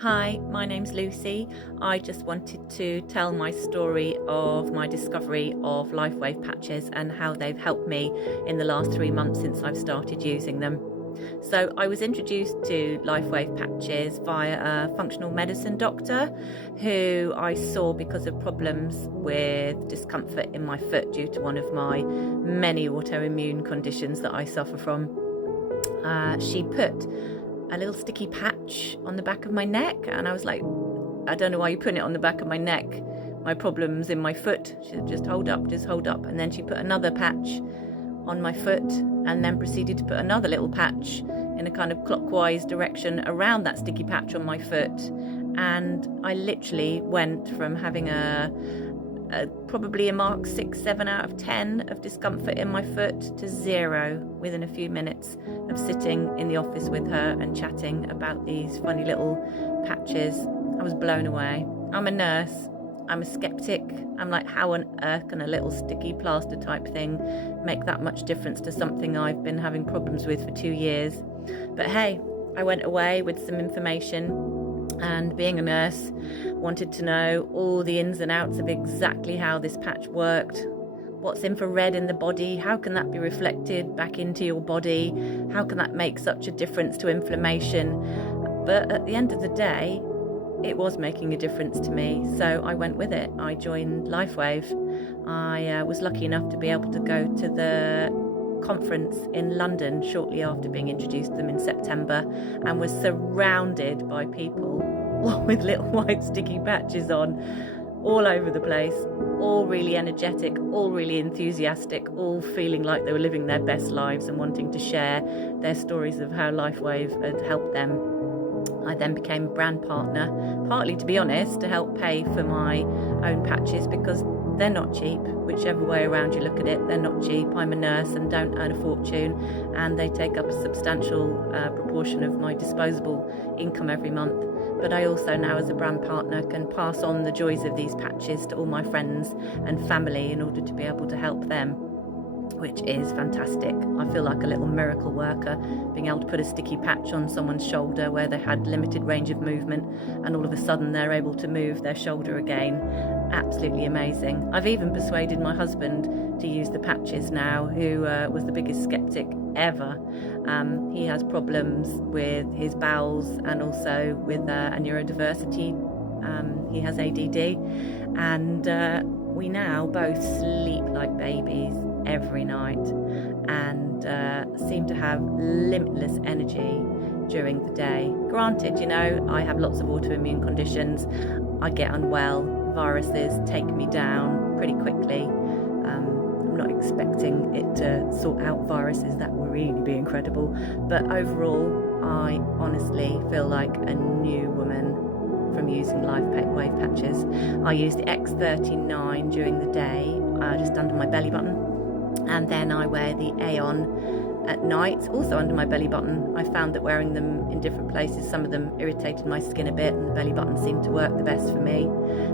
Hi, my name's Lucy. I just wanted to tell my story of my discovery of Lifewave patches and how they've helped me in the last 3 months since I've started using them. So I was introduced to Lifewave patches via a functional medicine doctor who I saw because of problems with discomfort in my foot due to one of my many autoimmune conditions that I suffer from. She put a little sticky patch on the back of my neck, and I was like, I don't know why you're putting it on the back of my neck. My problem's in my foot. She said, just hold up. And then she put another patch on my foot and then proceeded to put another little patch in a kind of clockwise direction around that sticky patch on my foot. And I literally went from having probably a mark 6, 7 out of 10 of discomfort in my foot to 0 within a few minutes of sitting in the office with her and chatting about these funny little patches. I was blown away. I'm a nurse. I'm a sceptic. I'm like, how on earth can a little sticky plaster type thing make that much difference to something I've been having problems with for 2 years? But hey, I went away with some information, and being a nurse, wanted to know all the ins and outs of exactly how this patch worked. What's infrared in the body? How can that be reflected back into your body? How can that make such a difference to inflammation? But at the end of the day, it was making a difference to me, so I went with it. I joined Lifewave. I was lucky enough to be able to go to the conference in London shortly after being introduced to them in September, and was surrounded by people with little white sticky patches on all over the place, all really energetic, all really enthusiastic, all feeling like they were living their best lives and wanting to share their stories of how Lifewave had helped them. I then became a brand partner, partly, to be honest, to help pay for my own patches, because they're not cheap. Whichever way around you look at it, they're not cheap. I'm a nurse and don't earn a fortune, and they take up a substantial proportion of my disposable income every month. But I also now, as a brand partner, can pass on the joys of these patches to all my friends and family in order to be able to help them, which is fantastic. I feel like a little miracle worker, being able to put a sticky patch on someone's shoulder where they had limited range of movement, and all of a sudden they're able to move their shoulder again. Absolutely amazing. I've even persuaded my husband to use the patches now, who was the biggest skeptic ever. He has problems with his bowels and also with a neurodiversity. He has ADD, and we now both sleep like babies every night and seem to have limitless energy during the day. Granted, I have lots of autoimmune conditions. I get unwell. Viruses take me down pretty quickly. I'm not expecting it to sort out viruses. That would really be incredible. But overall, I honestly feel like a new woman from using Lifewave patches. I use the X39 during the day, just under my belly button, and then I wear the Aeon at night, also under my belly button. I found that wearing them in different places, some of them irritated my skin a bit, and the belly button seemed to work the best for me.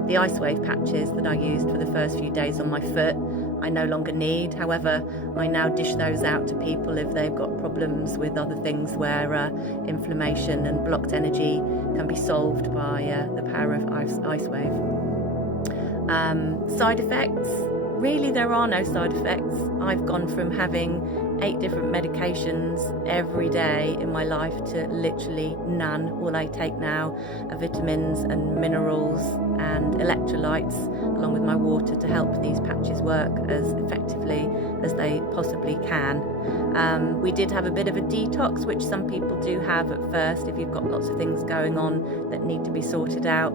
The Icewave patches that I used for the first few days on my foot, I no longer need. However, I now dish those out to people if they've got problems with other things where inflammation and blocked energy can be solved by the power of Icewave. Side effects? Really, there are no side effects. I've gone from having 8 different medications every day in my life to literally none. All I take now are vitamins and minerals and electrolytes, along with my water, to help these patches work as effectively as they possibly can. We did have a bit of a detox, which some people do have at first if you've got lots of things going on that need to be sorted out,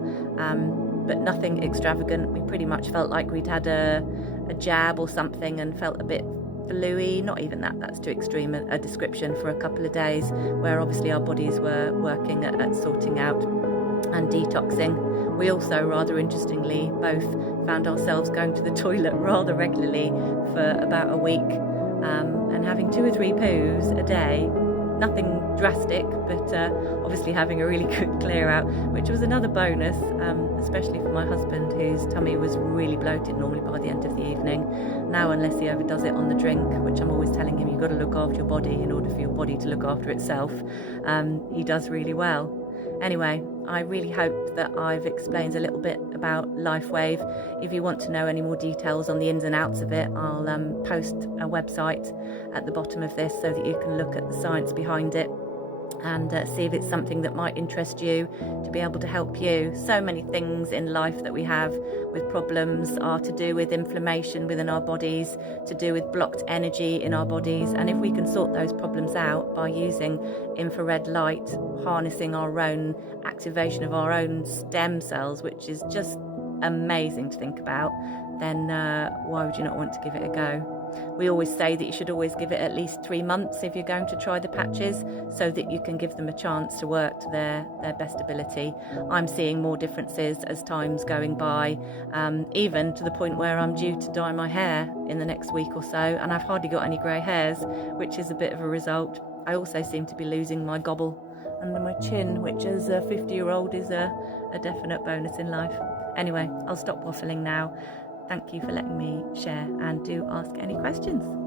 but nothing extravagant. We pretty much felt like we'd had a jab or something and felt a bit flu-y. Not even that's too extreme a description, for a couple of days, where obviously our bodies were working at sorting out and detoxing. We also, rather interestingly, both found ourselves going to the toilet rather regularly for about a week, and having 2 or 3 poos a day. Nothing drastic, but obviously having a really good clear out, which was another bonus, especially for my husband, whose tummy was really bloated normally by the end of the evening. Now, unless he overdoes it on the drink, which I'm always telling him, you've got to look after your body in order for your body to look after itself, he does really well. Anyway, I really hope that I've explained a little bit about Lifewave. If you want to know any more details on the ins and outs of it, I'll post a website at the bottom of this so that you can look at the science behind it and see if it's something that might interest you, to be able to help you. So many things in life that we have with problems are to do with inflammation within our bodies, to do with blocked energy in our bodies, and if we can sort those problems out by using infrared light, harnessing our own activation of our own stem cells, which is just amazing to think about, then why would you not want to give it a go? We always say that you should always give it at least 3 months if you're going to try the patches, so that you can give them a chance to work to their best ability. I'm seeing more differences as time's going by, even to the point where I'm due to dye my hair in the next week or so, and I've hardly got any grey hairs, which is a bit of a result. I also seem to be losing my gobble under my chin, which as a 50-year-old is a definite bonus in life. Anyway, I'll stop waffling now. Thank you for letting me share, and do ask any questions.